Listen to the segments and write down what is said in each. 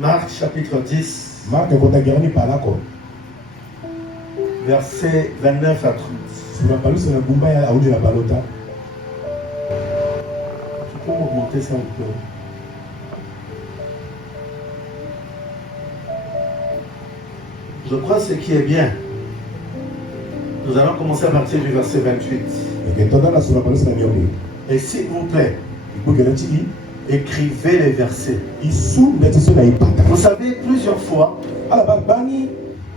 Marc chapitre 10, verset 29 à 30. Tu peux augmenter ça un peu. Je crois ce qui est bien. Nous allons commencer à partir du verset 28. Et s'il vous plaît, écrivez les versets. Vous savez, plusieurs fois,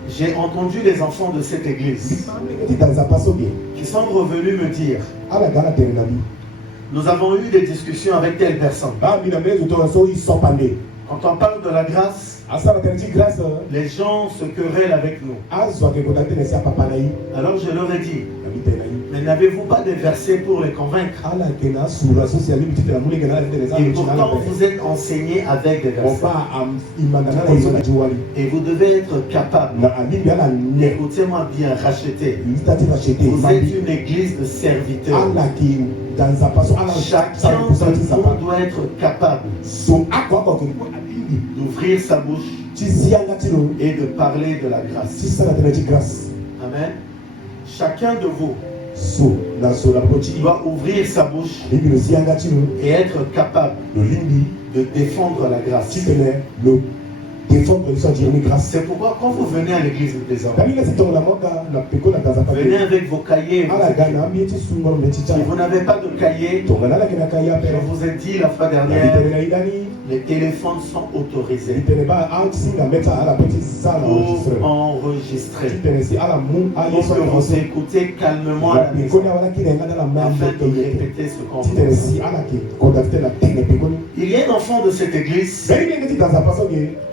j'ai entendu les enfants de cette église qui sont revenus me dire: nous avons eu des discussions avec telle personne. Quand on parle de la grâce, les gens se querellent avec nous. Alors je leur ai dit: mais n'avez-vous pas des versets pour les convaincre? Et pourtant vous êtes enseignés avec des versets. Et vous devez être capable, écoutez-moi bien, racheter. Vous êtes une église de serviteurs. Chacun de vous doit être capable d'ouvrir sa bouche et de parler de la grâce. Amen. Chacun de vous doit ouvrir sa bouche et être capable de défendre la grâce. C'est pourquoi quand vous venez à l'église des hommes, venez avec vos cahiers. Si vous n'avez pas de cahier, je vous ai dit la fois dernière, les téléphones sont autorisés pour enregistrer, pour que vous écoutez calmement à la maison afin de répéter ce qu'on fait. Il y a un enfant de cette église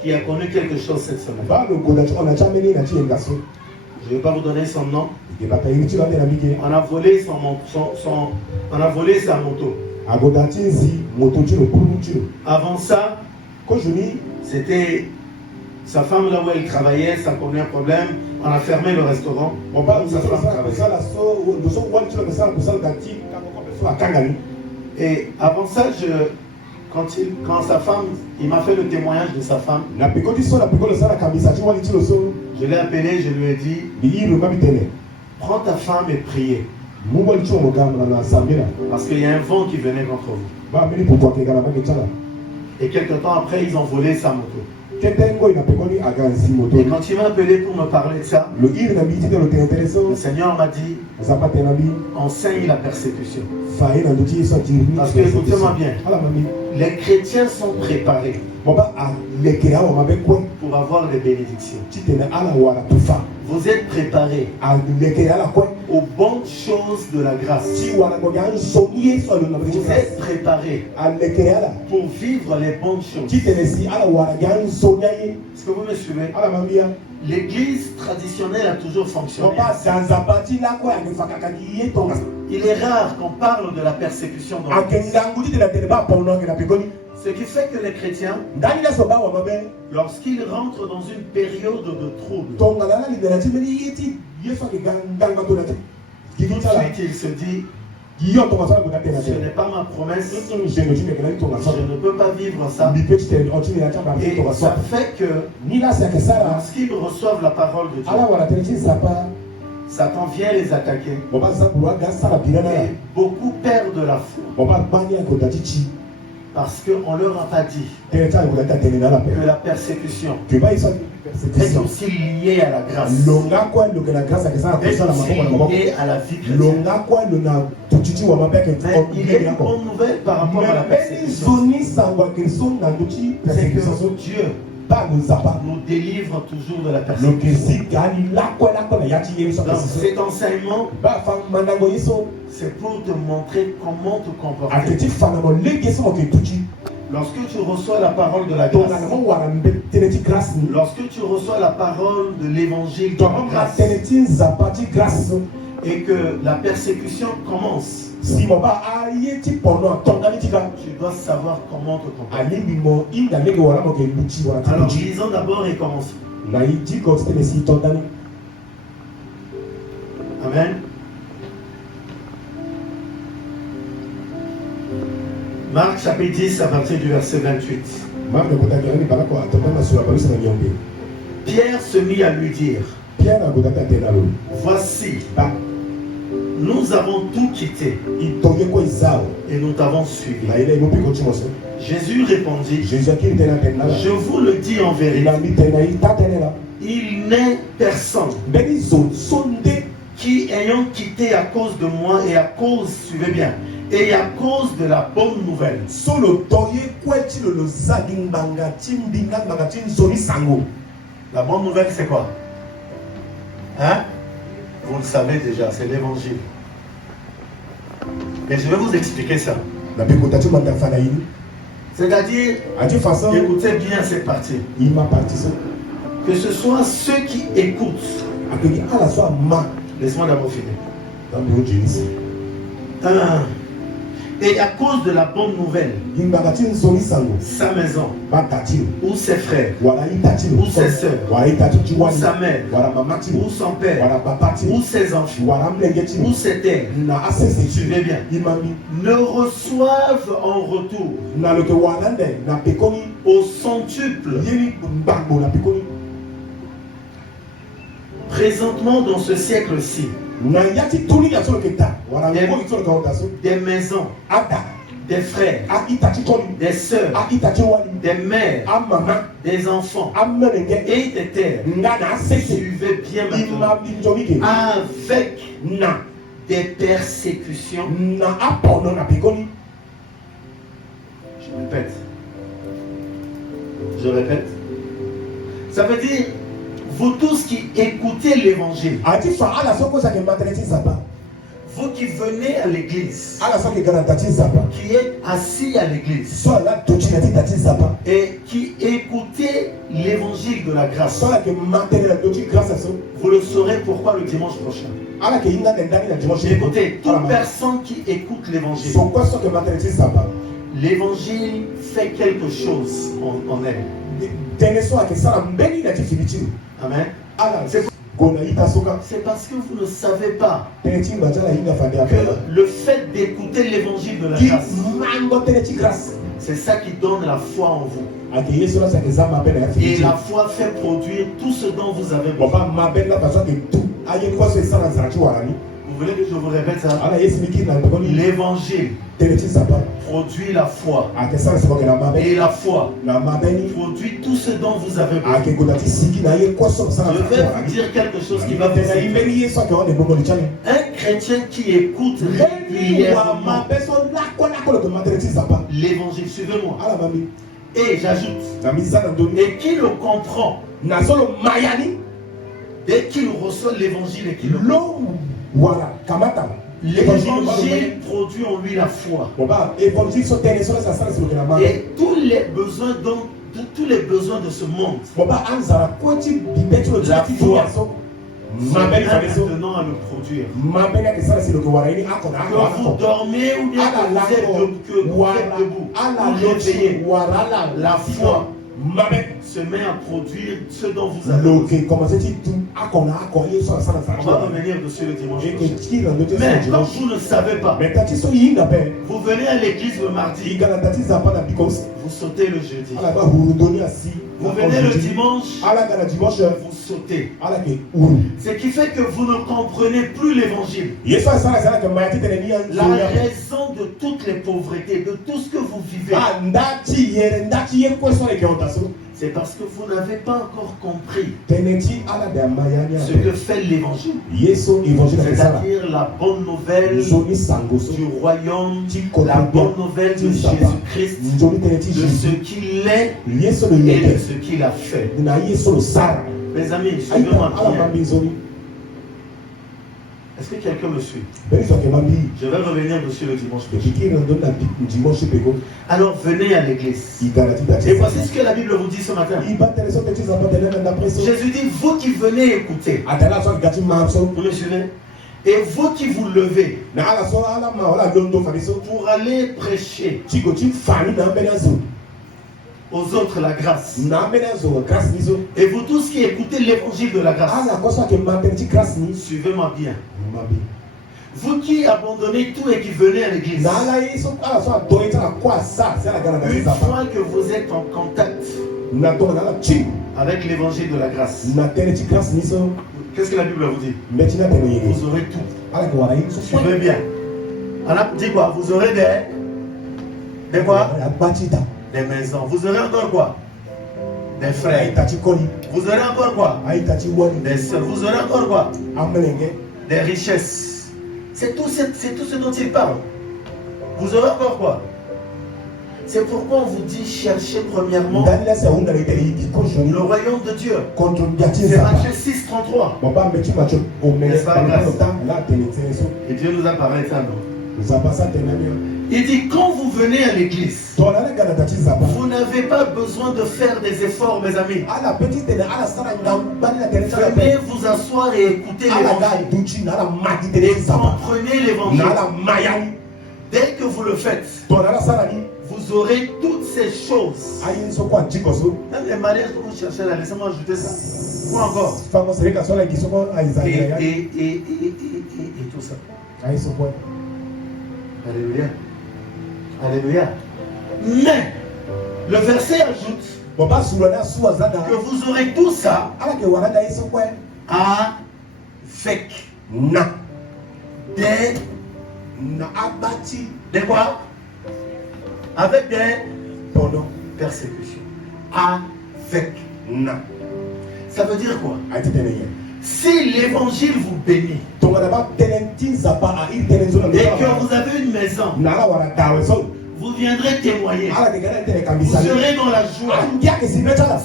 qui a connu quelque chose cette semaine. Je ne vais pas vous donner son nom. On a volé on a volé sa moto. Avant ça, c'était sa femme là où elle travaillait, ça connaît un problème. On a fermé le restaurant. Et avant ça, quand sa femme, il m'a fait le témoignage de sa femme. Je l'ai appelé, je lui ai dit: prends ta femme et priez. Parce qu'il y a un vent qui venait contre vous. Et quelque temps après, ils ont volé sa moto. Et quand il m'a appelé pour me parler de ça, le Seigneur m'a dit: enseigne la persécution. Parce que, écoutez-moi bien, les chrétiens sont préparés pour avoir les bénédictions. Vous êtes préparés aux bonnes choses de la grâce. Vous êtes préparés pour vivre les bonnes choses. Est-ce que vous me suivez? L'église traditionnelle a toujours fonctionné. Il est rare qu'on parle de la persécution dans l'église. Ce qui fait que les chrétiens, lorsqu'ils rentrent dans une période de trouble, tout de suite il se dit: ce n'est pas ma promesse, je ne peux pas vivre ça. Et ça fait que lorsqu'ils reçoivent la parole de Dieu, Satan vient les attaquer. Et beaucoup perdent la foi. Parce qu'on ne leur a pas dit que la persécution est aussi liée à la grâce, est aussi liée à la vie chrétienne. Mais il y a une bonne nouvelle par rapport à la persécution. C'est que Dieu nous délivre toujours de la persécution. Donc cet enseignement, c'est pour te montrer comment te comporter. Lorsque tu reçois la parole de la grâce, lorsque tu reçois la parole de l'évangile de la grâce, et que la persécution commence, tu dois savoir comment te comporter. Alors lisons d'abord et commençons. Amen. Marc Marc chapitre 10 à partir du verset 28. Pierre se mit à lui dire, voici, nous avons tout quitté et nous t'avons suivi. Jésus répondit, je vous le dis en vérité, il n'est personne qui, ayant quitté à cause de moi et à cause, suivez bien, et à cause de la bonne nouvelle. La bonne nouvelle, c'est quoi? Hein? Vous le savez déjà, c'est l'évangile. Et je vais vous expliquer ça. C'est-à-dire, écoutez bien cette partie. Que ce soit ceux qui écoutent. Laisse-moi d'abord finir. Et à cause de la bonne nouvelle, sa maison, ou ses frères, ou ses soeurs, ou sa mère, ou son père, ou ses enfants, ou ses terres, suivez bien, ne reçoivent en retour au centuple, présentement dans ce siècle-ci, des maisons, des frères, des sœurs, des mères, des enfants et des terres. Suivez bien maintenant. Avec des persécutions. Je répète. Ça veut dire, vous tous qui écoutez l'évangile, vous qui venez à l'église, qui êtes assis à l'église et qui écoutez l'évangile de la grâce, vous le saurez pourquoi le dimanche prochain. Écoutez, toute personne qui écoute l'évangile, l'évangile fait quelque chose en elle. Amen. C'est parce que vous ne savez pas que le fait d'écouter l'évangile de la grâce, c'est ça qui donne la foi en vous. Et la foi fait produire tout ce dont vous avez besoin. Vous voulez que je vous répète ça? L'évangile produit la foi. Et la foi produit tout ce dont vous avez besoin. Je vais vous dire quelque chose qui va vous aider. Un chrétien qui écoute régulièrement l'évangile, suivez-moi. Et j'ajoute, et qui le comprend, dès qu'il reçoit l'évangile et qu'il le comprend, l'évangile produit en lui la foi. Et tous les besoins de ce monde, la foi maintenant à le produire. Que vous dormez ou bien que vous êtes debout, ou réveillé, la foi se met à produire ce dont vous avez besoin. On va revenir dessus le dimanche prochain. Mais quand vous ne savez pas, vous venez à l'église le mardi, vous sautez le jeudi. Vous venez le dimanche, vous sautez. Ce qui fait que vous ne comprenez plus l'évangile. La raison de toutes les pauvretés, de tout ce que vous vivez, c'est parce que vous n'avez pas encore compris ce que fait l'évangile. C'est-à-dire la bonne nouvelle du royaume, la bonne nouvelle de Jésus-Christ, de ce qu'il est et de ce qu'il a fait. Mes amis, suivez-moi bien. Est-ce que quelqu'un me suit? Je vais revenir dessus le dimanche prochain. Alors venez à l'église. Et voici ce que la Bible vous dit ce matin. Jésus dit, vous qui venez écouter. Vous me suivez? Et vous qui vous levez pour aller prêcher aux autres la grâce. Et vous tous qui écoutez l'évangile de la grâce, suivez-moi bien. Vous qui abandonnez tout et qui venez à l'église, une fois que vous êtes en contact avec l'évangile de la grâce, qu'est-ce que la Bible vous dit? Vous aurez tout. Suivez bien. On a dit quoi? Vous aurez des quoi? Des maisons. Vous aurez encore quoi? Des frères. Vous aurez encore quoi? Des soeurs. Vous aurez encore quoi? Des richesses. C'est tout ce dont il parle. Vous aurez encore quoi? C'est pourquoi on vous dit cherchez premièrement le royaume de Dieu. C'est Matthieu 6:33. Et Dieu nous a parlé de ça, non? Il dit quand vous venez à l'église, vous n'avez pas besoin de faire des efforts, mes amis. Venez vous asseoir et écouter l'évangile. Et comprenez l'évangile. Dès que vous le faites, vous aurez toutes ces choses. Même les mariages que vous cherchez là, laissez-moi ajouter ça. Quoi encore? Et tout ça. Alléluia. Alléluia. Mais le verset ajoute que vous aurez tout ça avec des quoi? Avec des persécutions. Avec. Ça veut dire quoi? Si l'évangile vous bénit et que vous avez une maison, vous viendrez témoigner. Vous serez dans la joie.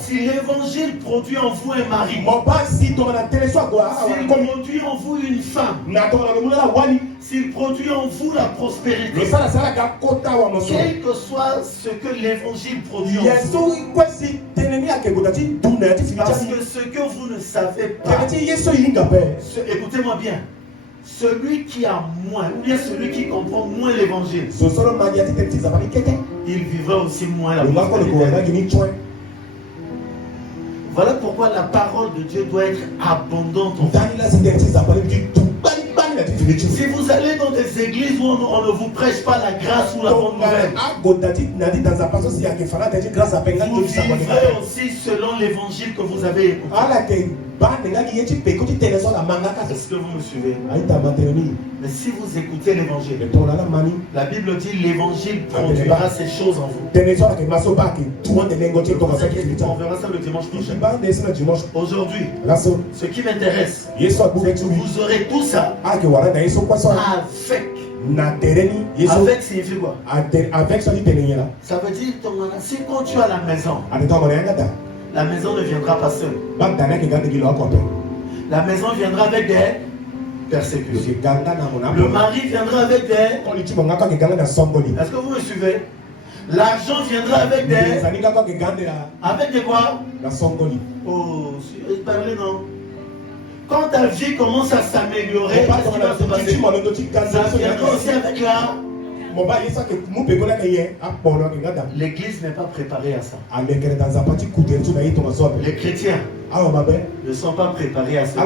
Si l'évangile produit en vous un mari, s'il produit en vous une femme, s'il produit en vous la prospérité, quel que soit ce que l'évangile produit en vous, parce que ce que vous ne savez pas, écoutez-moi bien, celui qui a moins, ou bien celui qui comprend moins l'évangile, il vivra aussi moins la prospérité. Voilà pourquoi la parole de Dieu doit être abondante en vous. Si vous allez dans des églises où on ne vous prêche pas la grâce ou la bonne nouvelle, vous vivrez aussi selon l'évangile que vous avez écouté. Est-ce que vous me suivez? Mais si vous écoutez l'évangile, la Bible dit l'évangile produira ces choses en vous. On verra ça le dimanche prochain. Aujourd'hui, ce qui m'intéresse, c'est que vous aurez tout ça avec. Avec signifie quoi? Ça veut dire que si quand tu as la maison ne viendra pas seule. La maison viendra avec des persécutions. Le mari viendra avec des... Est-ce que vous me suivez? L'argent viendra avec des... Avec des quoi? Oh, parlez non. Quand ta vie commence à s'améliorer, qu'est-ce qui va se passer? Ça viendra aussi avec la... L'église n'est pas préparée à ça. Les chrétiens ne sont pas préparés à ça.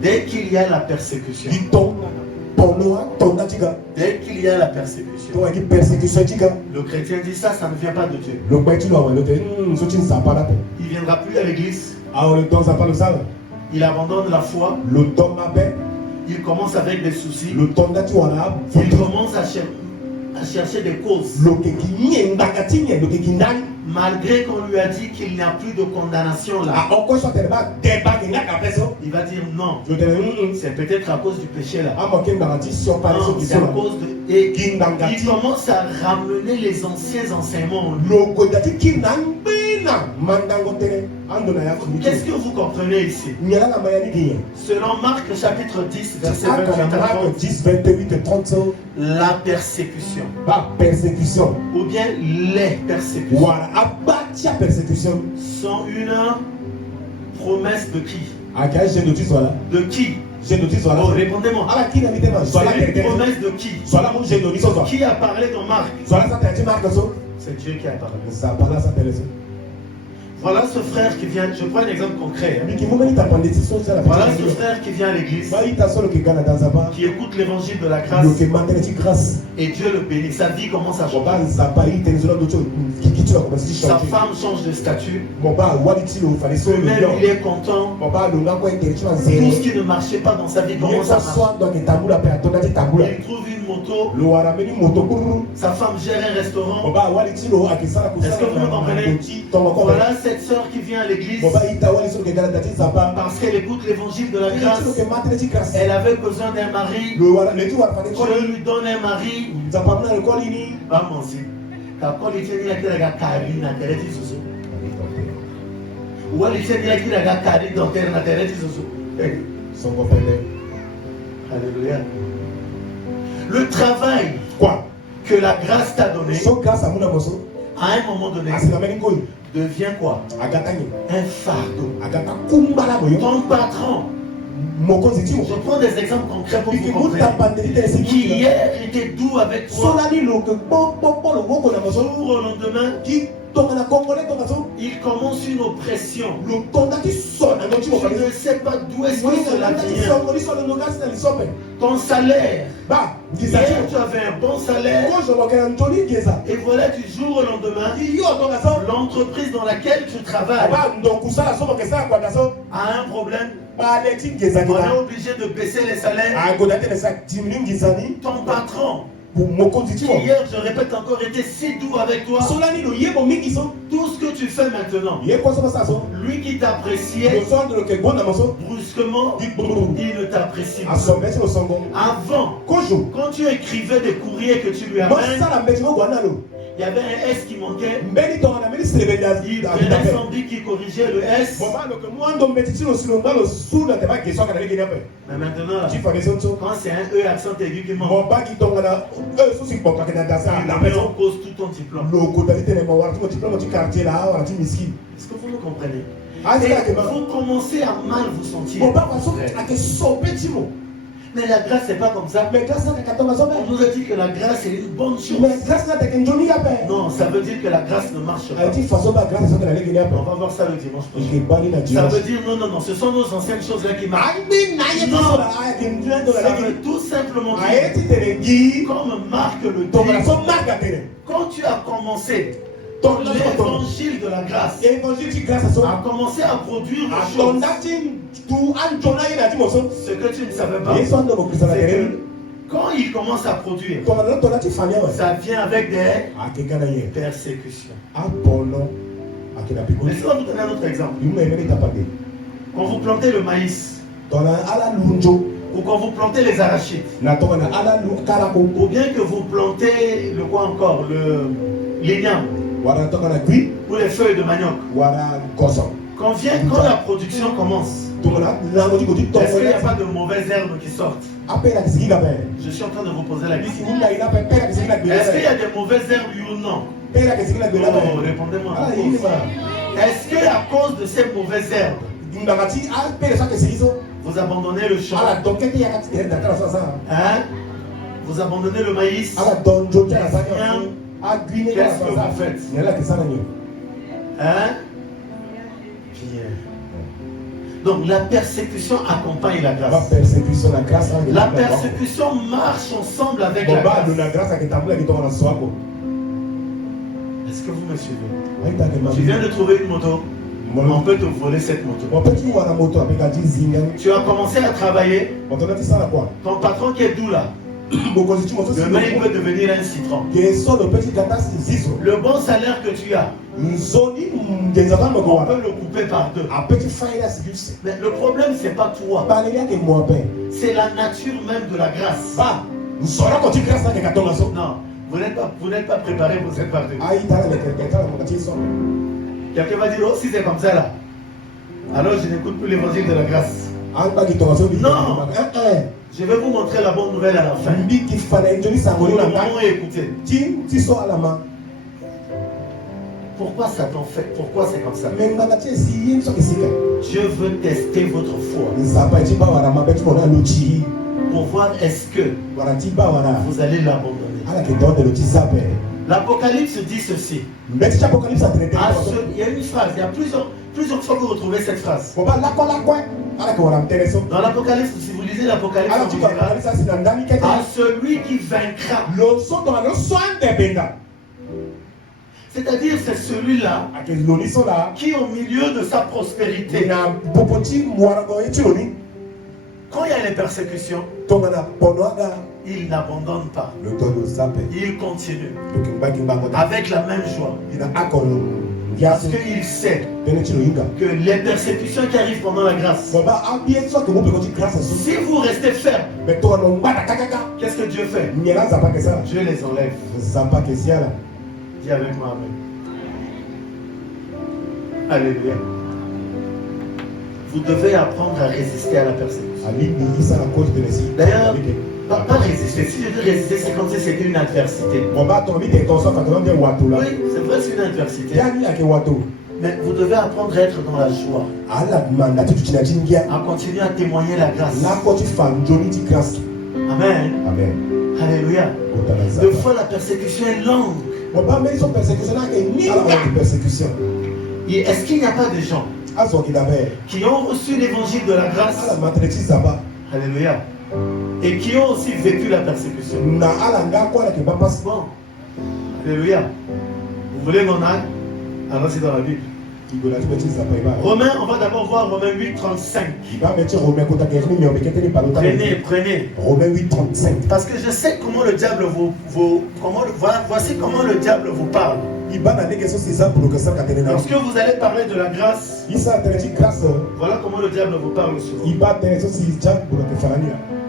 Dès qu'il y a la persécution, le chrétien dit ça ne vient pas de Dieu. Il ne viendra plus à l'église. Il abandonne la foi. Il commence avec des soucis. Il commence à chercher des causes. Malgré qu'on lui a dit qu'il n'y a plus de condamnation là. Il va dire non. C'est peut-être à cause du péché là. Non, c'est à cause de... Et il commence à ramener les anciens enseignements en lui. Qu'est-ce que vous comprenez ici? Selon Marc chapitre 10 verset 28 à 30, la persécution ou bien les persécutions sont une promesse de qui? De qui? Oh, répondez-moi. C'est une promesse de qui? Qui a parlé dans Marc? C'est Dieu qui a parlé. Voilà ce frère qui vient, je prends un exemple concret. Voilà ce frère qui vient à l'église, qui écoute l'évangile de la grâce, et Dieu le bénit. Sa vie commence à changer. Sa femme change de statut. Lui-même, il est content. Tout ce qui ne marchait pas dans sa vie commence à marcher. Il trouve une moto. Sa femme gère un restaurant. Est-ce que vous me comprenez? Voilà cette sœur qui vient à l'église parce qu'elle écoute l'évangile de la grâce. Elle avait besoin d'un mari. Dieu lui donne un mari. Alléluia. Le travail que la grâce t'a donné, à un moment donné, devient quoi? Un fardeau. Ton patron, je prends des exemples concrets pour vous comprendre, qui hier était doux avec toi, du jour au lendemain, il commence une oppression. Je ne sais pas d'où est-ce que cela vient. Ton salaire, hier tu avais un bon salaire, et voilà du jour au lendemain, l'entreprise dans laquelle tu travailles a un problème. On est obligé de baisser les salaires. Ton patron, qui hier, je répète encore, était si doux avec toi. Tout ce que tu fais maintenant, lui qui t'appréciait, brusquement, il ne t'apprécie pas. Avant, quand tu écrivais des courriers que tu lui amènes, il y avait un S qui manquait. Il y avait un Sandy qui corrigeait le S. Mais maintenant, là, quand c'est un E accent aigu qui manque, il met en cause tout ton diplôme. Est-ce que vous me comprenez? Et vous commencez à mal vous sentir. Mais la grâce, c'est pas comme ça. On nous a dit que la grâce est une bonne chose. Non, ça veut dire que la grâce ne marche pas. On va voir ça le dimanche prochain. Ça veut dire non, ce sont nos anciennes choses-là qui marchent. Non, ça veut tout simplement dire, comme Marc le dit, quand tu as commencé l'évangile de la grâce a commencé à produire des choses. Ce que tu ne savais pas, c'est que quand il commence à produire, ça vient avec des persécutions. Laissez-moi vous donner un autre exemple. Quand vous plantez le maïs, ou quand vous plantez les arachides, ou bien que vous plantez le quoi encore, l'igname, ou les feuilles de manioc, quand la production commence, est-ce qu'il n'y a pas de mauvaises herbes qui sortent? Je suis en train de vous poser la question. Est-ce qu'il y a des mauvaises herbes ou non? Oh, répondez-moi. Est-ce qu'à cause de ces mauvaises herbes, vous abandonnez le champ? Hein? Vous abandonnez le maïs? Qu'est-ce que vous faites? Hein? Pierre. Donc la persécution accompagne la grâce. La persécution marche ensemble avec la grâce. Est-ce que vous me suivez? Tu viens de trouver une moto. On peut te voler cette moto. Tu as commencé à travailler. Ton patron qui est doux là, demain il peut devenir un citron. Le bon salaire que tu as, on peut le couper par deux. Mais le problème, c'est pas toi. C'est la nature même de la grâce. Non, vous n'êtes pas préparé, vous êtes par deux. Quelqu'un va dire, oh, si c'est comme ça là, alors je n'écoute plus l'évangile de la grâce. Non, je vais vous montrer la bonne nouvelle à la fin. Pour le moment, écoutez. Pourquoi ça t'en fait? Pourquoi c'est comme ça? Dieu veut tester votre foi pour voir est-ce que vous allez l'abandonner. L'Apocalypse dit ceci. Il y a une phrase, il y a plusieurs fois que vous retrouvez cette phrase. Dans l'Apocalypse, si vous lisez l'Apocalypse, à celui qui vaincra. C'est-à-dire, c'est celui-là qui, au milieu de sa prospérité, quand il y a les persécutions, il n'abandonne pas. Il continue avec la même joie. Parce qu'il sait que les persécutions qui arrivent pendant la grâce, si vous restez ferme, qu'est-ce que Dieu fait? Dieu les enlève. Dis avec moi, amen. Alléluia. Vous devez apprendre à résister à la persécution. D'ailleurs, pas résister. Si je dis résister, c'est comme si c'était une adversité. Oui, c'est vrai, c'est une adversité. Mais vous devez apprendre à être dans la joie. À continuer à témoigner la grâce. Amen. Amen. Alléluia. Deux fois la persécution est longue. Est-ce qu'il n'y a pas de gens qui ont reçu l'évangile de la grâce? Alléluia. Et qui ont aussi vécu la persécution? Bon. Alléluia. Vous voulez qu'on aille? Alors c'est dans la Bible. Romains, on va d'abord voir Romains 8:35. Prenez. Romains 8:35. Parce que je sais comment le diable voici comment le diable vous parle. Lorsque vous allez parler de la grâce, voilà comment le diable vous parle souvent.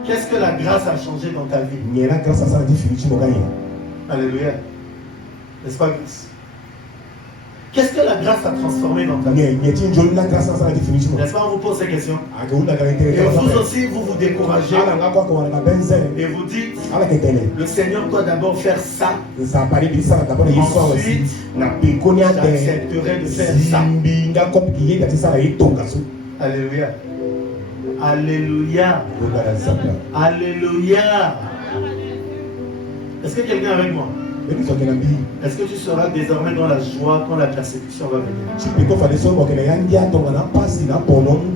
Qu'est-ce que la grâce a changé dans ta vie? Alléluia. N'est-ce pas, grâce? Qu'est-ce que la grâce a transformé dans ta vie? N'est-ce pas, on vous pose ces questions? Et vous aussi, vous vous découragez. Et vous dites, le Seigneur doit d'abord faire ça. Ensuite, j'accepterai de faire ça. Alléluia. Alléluia. Alléluia. Est-ce que quelqu'un est avec moi? Est-ce que tu seras désormais dans la joie quand la persécution va venir?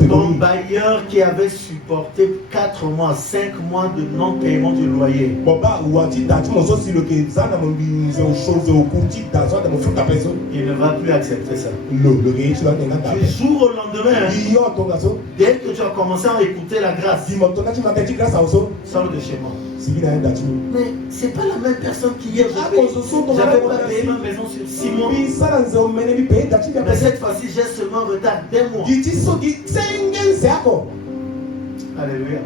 Ton bailleur qui avait supporté 4 mois, 5 mois de non-paiement du loyer, il ne va plus accepter ça. Du jour au lendemain, dès que tu as commencé à écouter la grâce, sors de chez moi. Mais c'est pas la même personne qu'hier. J'avais pas payé ma maison sur 6 mois. Mais cette fois-ci, j'ai seulement retard d'un mois. Alléluia.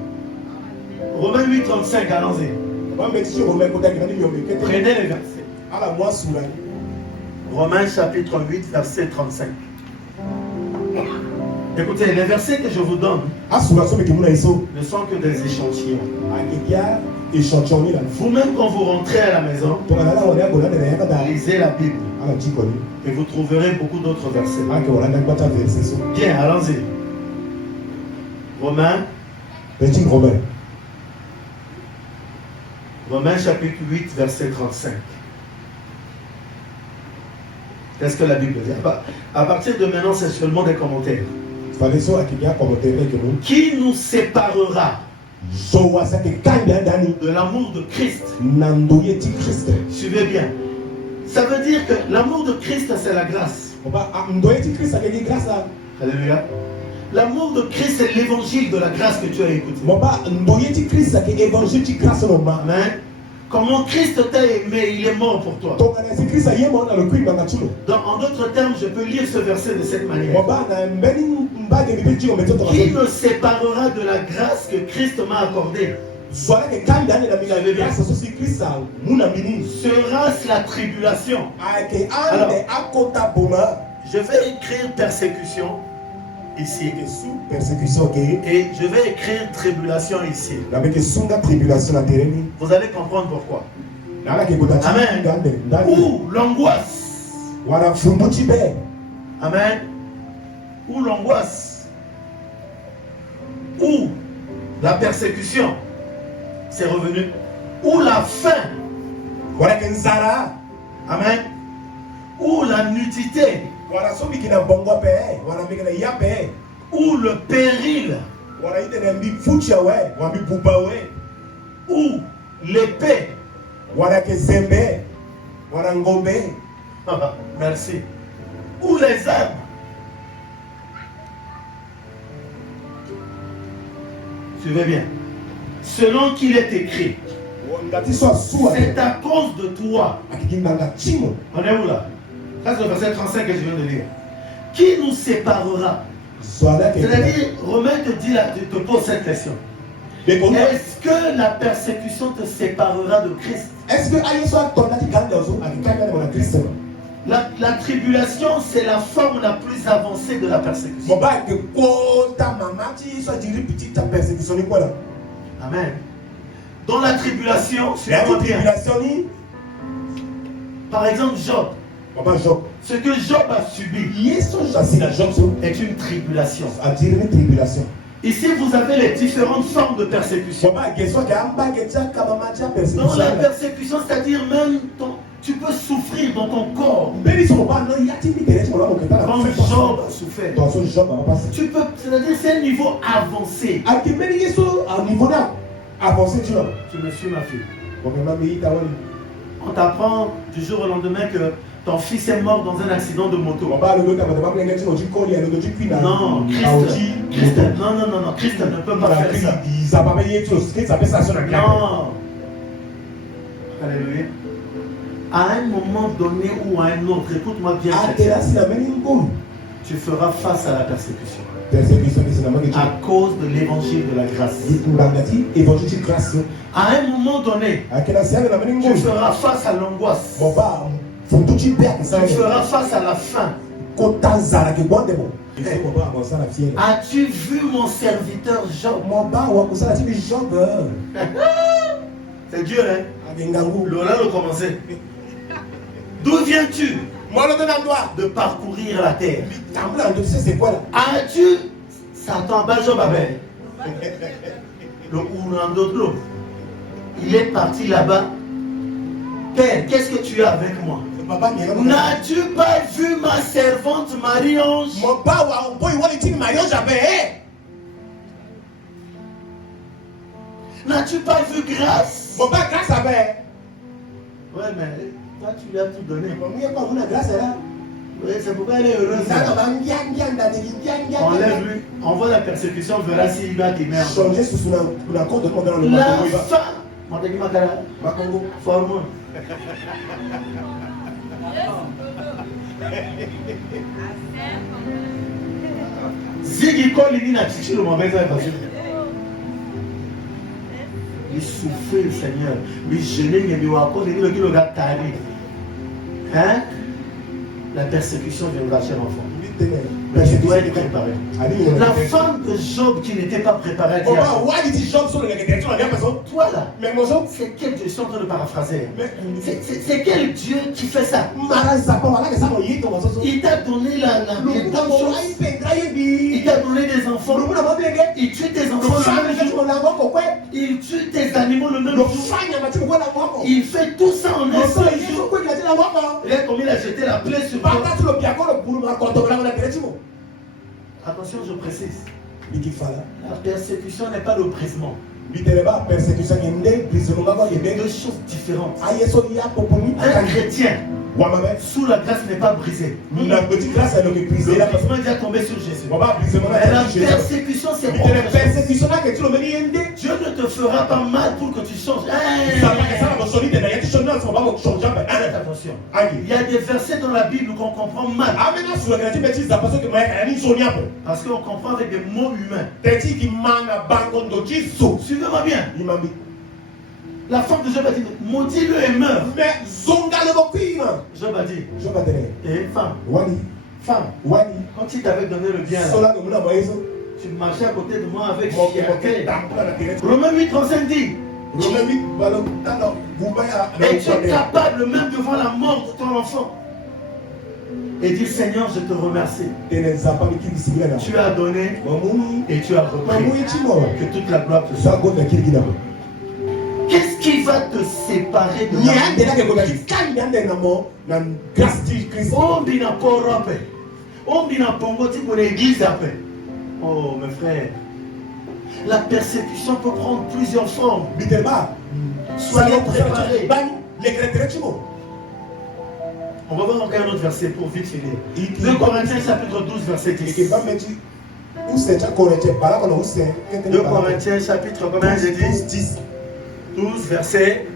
Romains 8:35, allons-y. Prenez les versets. Romains chapitre 8, verset 35. Écoutez, les versets que je vous donne ne sont que des échantillons. Vous-même, quand vous rentrez à la maison, lisez la Bible. Et vous trouverez beaucoup d'autres versets. Bien, allons-y. Romains chapitre 8, verset 35. Qu'est-ce que la Bible dit? À partir de maintenant, c'est seulement des commentaires. Qui nous séparera de l'amour de Christ? Suivez bien. Ça veut dire que l'amour de Christ, c'est la grâce. Alléluia. L'amour de Christ, c'est l'évangile de la grâce que tu as écouté. Amen. Comment Christ t'a aimé, il est mort pour toi. Donc, en d'autres termes, je peux lire ce verset de cette manière. Qui me séparera de la grâce que Christ m'a accordée? Sera-ce la tribulation? Alors, je vais écrire persécution ici. Et je vais écrire tribulation ici. Vous allez comprendre pourquoi. Amen. Ou l'angoisse. Amen. Ou l'angoisse. Ou la persécution. C'est revenu. Ou la faim. Amen. Ou la nudité. Ou le péril. Ou l'épée. Merci. Ou les armes. Suivez bien. Selon qu'il est écrit, c'est à cause de toi. On est où là? Ça c'est le verset 35 que je viens de lire. Qui nous séparera? C'est-à-dire, Romain te pose cette question. Est-ce que la persécution te séparera de Christ? La tribulation, c'est la forme la plus avancée de la persécution. Amen. Dans la tribulation, par exemple Job. Ce que Job a subi est une tribulation. Ici, vous avez les différentes formes de persécution. Dans la persécution, c'est-à-dire même tu peux souffrir dans ton corps. Quand Job a souffert, tu peux, c'est-à-dire c'est un niveau avancé. Tu me suis, ma fille. On t'apprend du jour au lendemain que ton fils est mort dans un accident de moto. Non, Christ ne peut pas faire ça. Non. Alléluia. À un moment donné ou à un autre, écoute-moi bien, tu feras face à la persécution. À cause de l'évangile de la grâce. À un moment donné, tu feras face à l'angoisse. Tu feras face à la faim. As-tu vu mon serviteur Job? C'est Dieu, hein? Lola le commencer. D'où viens-tu? De parcourir la terre. As-tu Satan Job avait le Ourandotlo? Il est parti là-bas. Père, qu'est-ce que tu as avec moi? N'as-tu pas vu ma servante Marie-Ange? N'as-tu pas vu Grâce? Ouais, mais toi tu lui as tout donné. Oui, c'est pourquoi elle est heureuse. Enlève-lui, envoie la persécution, on verra s'il va t'aimer. La femme, Formon. Ziggy Kolini n'a tiché le mauvais œil. Il souffrait, Seigneur. Il gênait, il le gars taré. Hein? La persécution viendra chez l'enfant. Mais tu dois être préparé. La femme de Job qui n'était pas préparée à dire. Toi là, c'est quel Dieu? Je suis en train de paraphraser. C'est quel Dieu qui fait ça? Il t'a donné la il t'a donné des enfants. Il tue tes enfants le même jour. Il tue tes animaux le même jour. Il fait tout ça en un seul jour. Regarde comme il a jeté la plaie sur toi. Attention, je précise. La persécution n'est pas le brisement. Il y a deux choses différentes. Un chrétien sous la grâce n'est pas brisé. Le brisement est déjà tombé sur Jésus. Mais la persécution, c'est pour Dieu ne te fera pas mal pour que tu changes. Attention. Il y a des versets dans la Bible qu'on comprend mal. Parce qu'on comprend avec des mots humains. Suivez-moi bien. La femme de Job a dit, maudis-le et meurs. Job a dit, et femme, quand il t'avait donné le bien, là, tu marchais à côté de moi avec fierté. Romains 8:35 dit, et tu es capable même devant la mort de ton enfant. Et dit, Seigneur, je te remercie. Tu as donné et tu as repris. Que toute la gloire te soit. Qu'est-ce qui va te séparer de Oh mes frères, la persécution peut prendre plusieurs formes. Soyez préparés. On va voir encore un autre verset pour vite finir. 2 Corinthiens chapitre 12 verset 10. 2 Corinthiens chapitre combien j'ai dit 12 verset.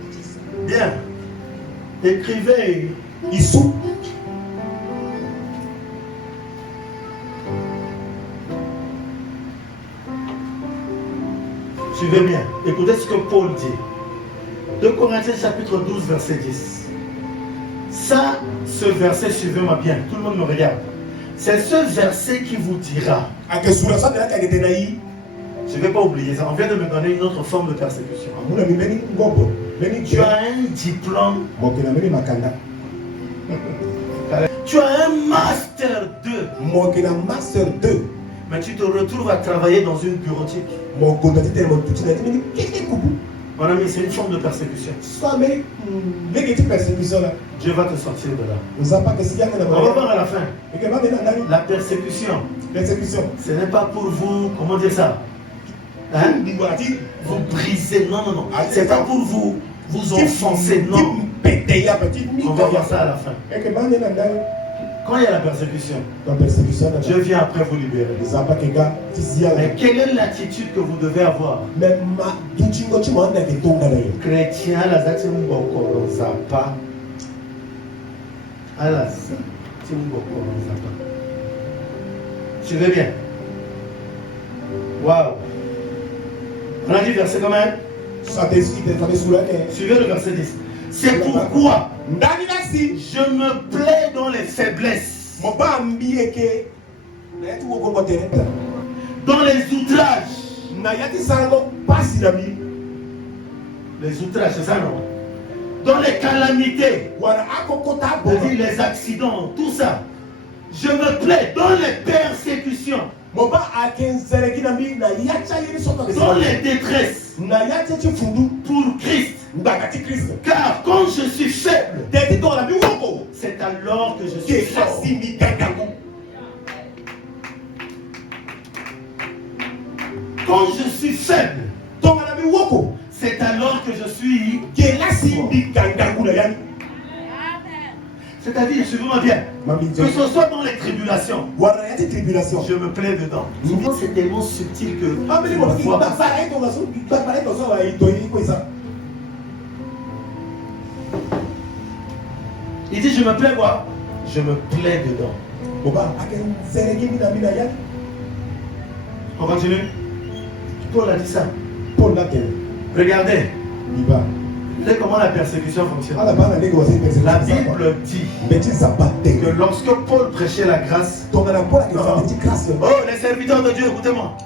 Bien. Écrivez. Suivez bien. Écoutez ce que Paul dit. 2 Corinthiens chapitre 12 verset 10. Ça, ce verset, suivez-moi bien. Tout le monde me regarde. C'est ce verset qui vous dira. Je ne vais pas oublier ça. On vient de me donner une autre forme de persécution. Tu as un diplôme. Tu as un master 2. Mais tu te retrouves à travailler dans une bureautique. Mon ami, c'est une forme de persécution. Dieu va te sortir de là. On va voir à la fin. La persécution, ce n'est pas pour vous, comment dire ça, hein? Vous briser, non. C'est pas pour vous offenser, non. On va voir ça à la fin. Quand il y a la persécution, Dieu vient après vous libérer. Mais quelle est l'attitude que vous devez avoir? Chrétien, suivez bien. Waouh. On a dit verset combien? Suivez le verset 10. C'est pourquoi je me plais dans les faiblesses, dans les outrages. Les outrages, c'est ça, non? Dans les calamités, les accidents, tout ça. Je me plais dans les persécutions, dans les détresses, pour Christ. Car quand je suis faible, c'est alors que je suis fort. Quand je suis faible, c'est alors que je suis fort. C'est-à-dire, suivez-moi bien, que ce soit dans les tribulations, je me plais dedans. Souvent, c'est tellement subtil que je ne vois pas. Il dit, je me plais quoi? Je me plais dedans. On continue. Paul a dit ça. Regardez. Vous savez comment la persécution fonctionne? La Bible dit que lorsque Paul prêchait la grâce, oh les serviteurs de Dieu, écoutez-moi.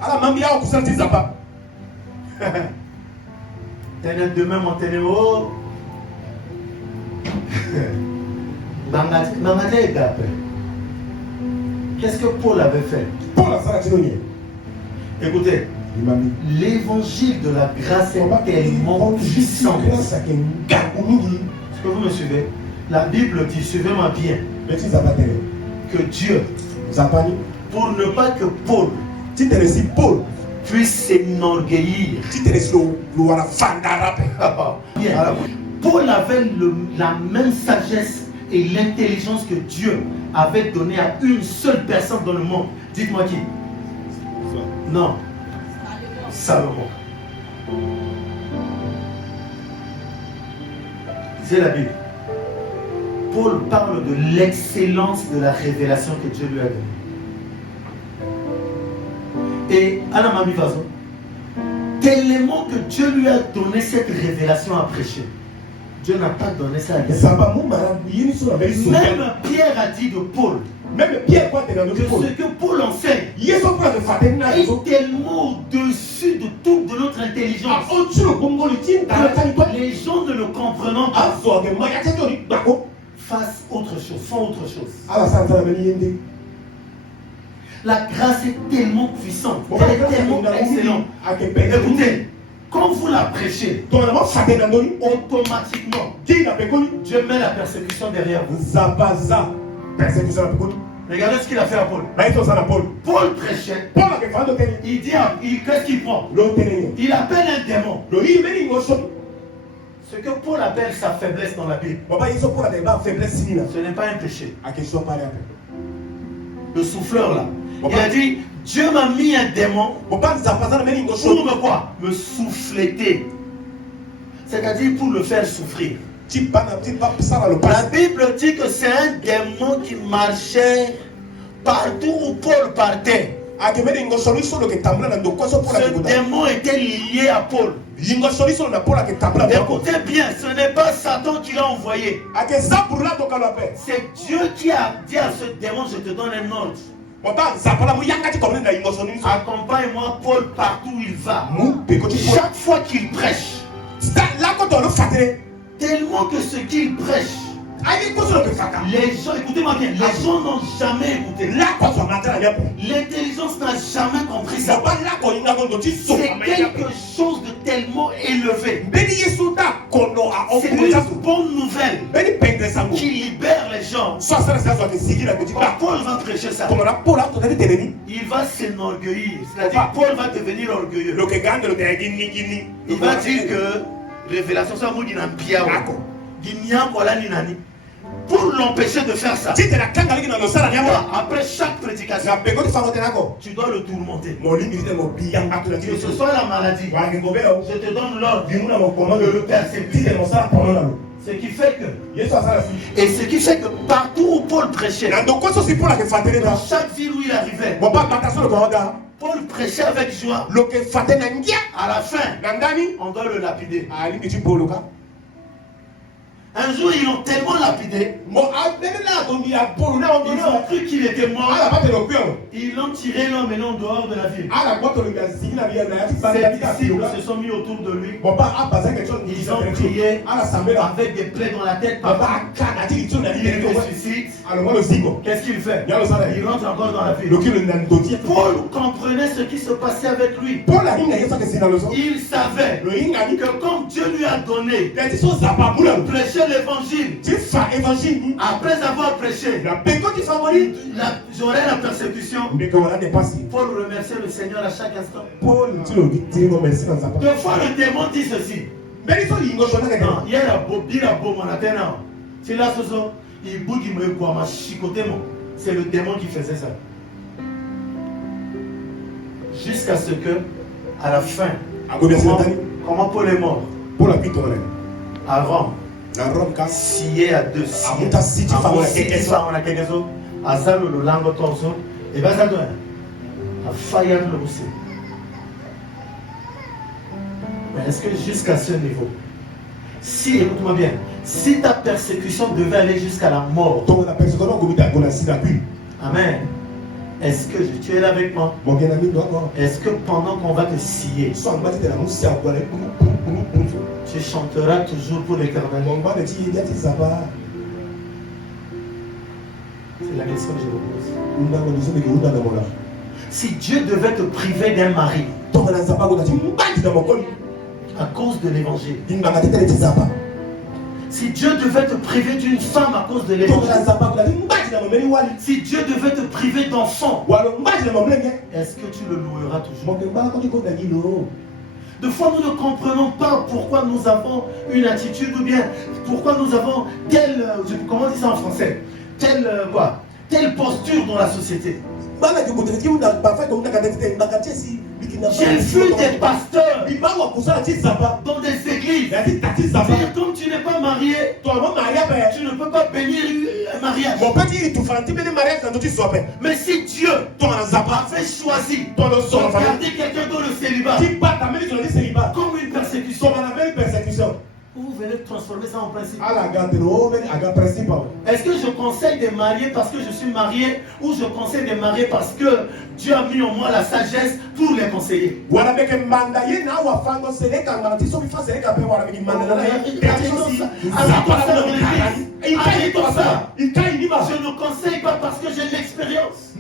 Demain mon ténéo. Qu'est-ce que Paul avait fait? Écoutez, l'évangile de la grâce est tellement puissant. Est-ce que vous me suivez? La Bible dit, suivez-moi bien, que Dieu, pour ne pas que Paul puisse s'enorgueillir, Paul avait la même sagesse et l'intelligence que Dieu avait donnée à une seule personne dans le monde. Dites-moi qui? Non. Salomon. C'est la Bible. Paul parle de l'excellence de la révélation que Dieu lui a donnée. Et Anna Mami Vazo, tellement que Dieu lui a donné cette révélation à prêcher, Dieu n'a pas donné ça à quelqu'un. Même Pierre a dit de Paul, que ce que Paul enseigne est tellement au-dessus de toute de notre intelligence. Les gens ne le comprenant pas fassent autre chose, font autre chose. La grâce est tellement puissante, elle est tellement excellente. Écoutez, quand vous la prêchez, automatiquement, Dieu met la persécution derrière vous. Regardez ce qu'il a fait à Paul. Paul prêchait. Il dit, qu'est-ce qu'il prend? Il appelle un démon. Ce que Paul appelle sa faiblesse dans la Bible, ce n'est pas un péché. Le souffleur là, il a dit, Dieu m'a mis un démon pour me quoi? Me souffleter. C'est-à-dire pour le faire souffrir. La Bible dit que c'est un démon qui marchait partout où Paul partait. Ce démon était lié à Paul. Écoutez bien, ce n'est pas Satan qui l'a envoyé. C'est Dieu qui a dit à ce démon, je te donne un ordre. Accompagne-moi Paul partout où il va. Chaque fois qu'il prêche, tellement que ce qu'il prêche, les gens, écoutez-moi bien, les gens n'ont jamais écouté. L'intelligence n'a jamais compris ça. C'est quelque chose de tellement élevé. C'est une bonne nouvelle qui libère les gens. Quand Paul va prêcher ça, il va s'enorgueillir. C'est-à-dire Paul va devenir orgueilleux. Il va dire que révélation ça vous dit pour l'empêcher de faire ça. Après chaque prédication, tu dois le tourmenter. Que ce soit la maladie, je te donne l'ordre de le persécuter. Ce qui fait que, et ce qui fait que partout où Paul prêchait, dans chaque ville où il arrivait, Paul prêchait avec joie. À la fin, on doit le lapider. Un jour, ils l'ont tellement lapidé. Ils ont cru qu'il était mort. Ils l'ont tiré l'homme maintenant dehors de la ville. Ses disciples se sont mis autour de lui. Ils ont crié avec des plaies dans la tête. Papa, il ressuscite. Qu'est-ce qu'il fait? Il rentre encore dans la ville. Paul comprenait ce qui se passait avec lui. Il savait que comme Dieu lui a donné de prêcher l'évangile, après avoir prêché, j'aurai la persécution. Paul remerciait le Seigneur à chaque instant. Deux fois le démon dit ceci. Non, il y a beau mon attenant. C'est là ce soir. Il bouge, il me quoi, ma chicoté. C'est le démon qui faisait ça. Jusqu'à ce que, à la fin, comment Paul est mort? À Rome. Scié à deux. Azalo le lango torso. Et bien ça doit. A failli le aussi. Mais est-ce que jusqu'à ce niveau, si, écoute-moi bien, si ta persécution devait aller jusqu'à la mort, amen, est-ce que tu es là avec moi? Est-ce que pendant qu'on va te scier, tu chanteras toujours pour l'Éternel? C'est la question que je vous pose. Si Dieu devait te priver d'un mari à cause de l'évangile, si Dieu devait te priver d'une femme à cause de l'évangile, si Dieu devait te priver d'enfants, est-ce que tu le loueras toujours? Des fois, nous ne comprenons pas pourquoi nous avons une attitude ou bien pourquoi nous avons telle, comment on dit ça en français, telle posture dans la société. J'ai vu des pasteurs dans des églises dire comme tu n'es pas marié, tu ne peux pas bénir un mariage. Mais si Dieu avait choisi de garder quelqu'un dans le célibat comme une persécution, vous venez de transformer ça en principe. Est-ce que je conseille de marier parce que je suis marié ou je conseille de marier parce que Dieu a mis en moi la sagesse pour les conseiller? Je ne conseille pas parce que j'ai l'expérience.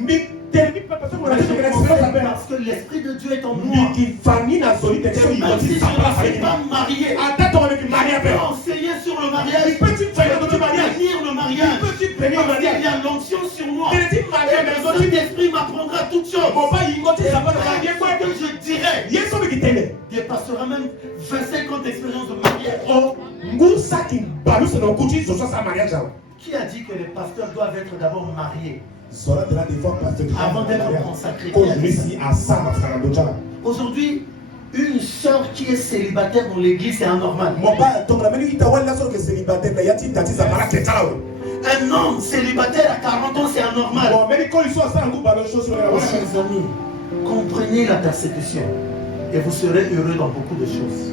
Parce que l'Esprit de Dieu est en moi. Même si je pas marié. Enseigner sur le mariage. Bénir le mariage. Il y a l'onction sur moi. Le Saint-Esprit m'apprendra toutes choses. Que je dirais. Il passera même 25 ans d'expérience de mariage. Qui a dit que les pasteurs doivent être d'abord mariés avant d'être consacrés? Aujourd'hui, une soeur qui est célibataire dans l'église, c'est anormal. Un homme célibataire à 40 ans, c'est anormal. Chers amis, comprenez la persécution et vous serez heureux dans beaucoup de choses.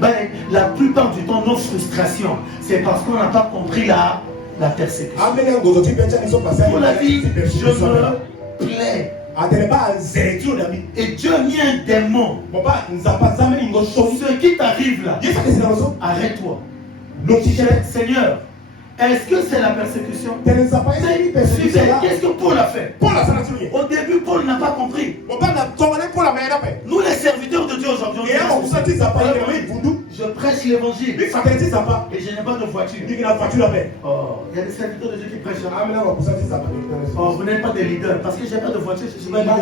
Ben, la plupart du temps, nos frustrations, c'est parce qu'on n'a pas compris la persécution. On l'a dit, je me plais. Et Dieu a mis un démon. Ce qui t'arrive là, arrête-toi. Seigneur, est-ce que c'est la persécution? Qu'est-ce que Paul a fait? Au début, Paul n'a pas compris. Nous, les serviteurs de Dieu aujourd'hui, je prêche l'évangile et je n'ai pas de voiture. Oh, il y a des serviteurs de Dieu qui prêchent. Oh, vous n'êtes pas des leaders. Parce que je n'ai pas de voiture, je suis pas leader.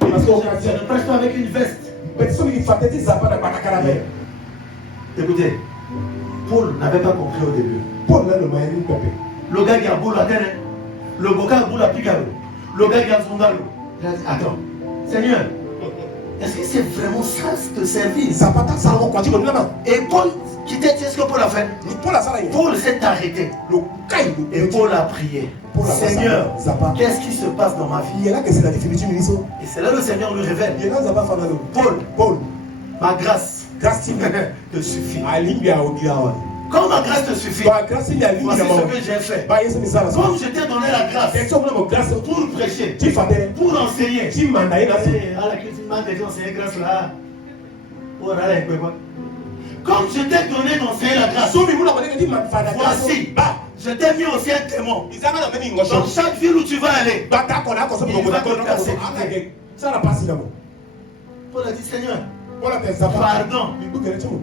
Parce que je ne prêche pas avec une veste. Écoutez, Paul n'avait pas compris au début. Le gars qui a boule à terre, le gars qui a boule à picaro, le gars qui a son dalo. Attends, Seigneur, est-ce que c'est vraiment ça te servir? Et Paul, qui t'a dit ce que Paul a fait? Paul s'est arrêté. Et Paul a prié. Seigneur, qu'est-ce qui se passe dans ma vie? Et c'est là que le Seigneur lui révèle. Paul, ma grâce te suffit. Quand ma grâce te suffit, voici ce que j'ai fait. Comme je t'ai donné la grâce pour prêcher, pour enseigner. Comme je t'ai donné d'enseigner la grâce, voici, je t'ai mis aussi un témoin. Dans chaque ville où tu vas aller, il va te persécuter. Paul a dit, Seigneur, pardon.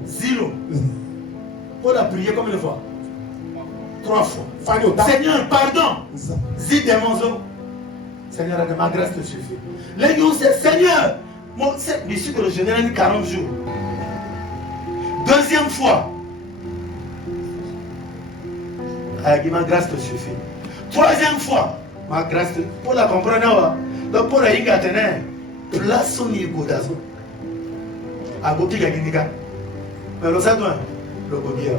Zéro. Paul a prié combien de fois? 3 fois. Seigneur, pardon. Zid des monzo. Seigneur, ma grâce te suffit. Les gens, Seigneur, je suis que le général 40 jours. Deuxième fois. Ma grâce te suffit. Troisième fois. Ma grâce te suffit. Paul a compris. Donc Paul a dit que place son niveau d'azou. A gopi gaginika. Mais le sadouin, le gobier.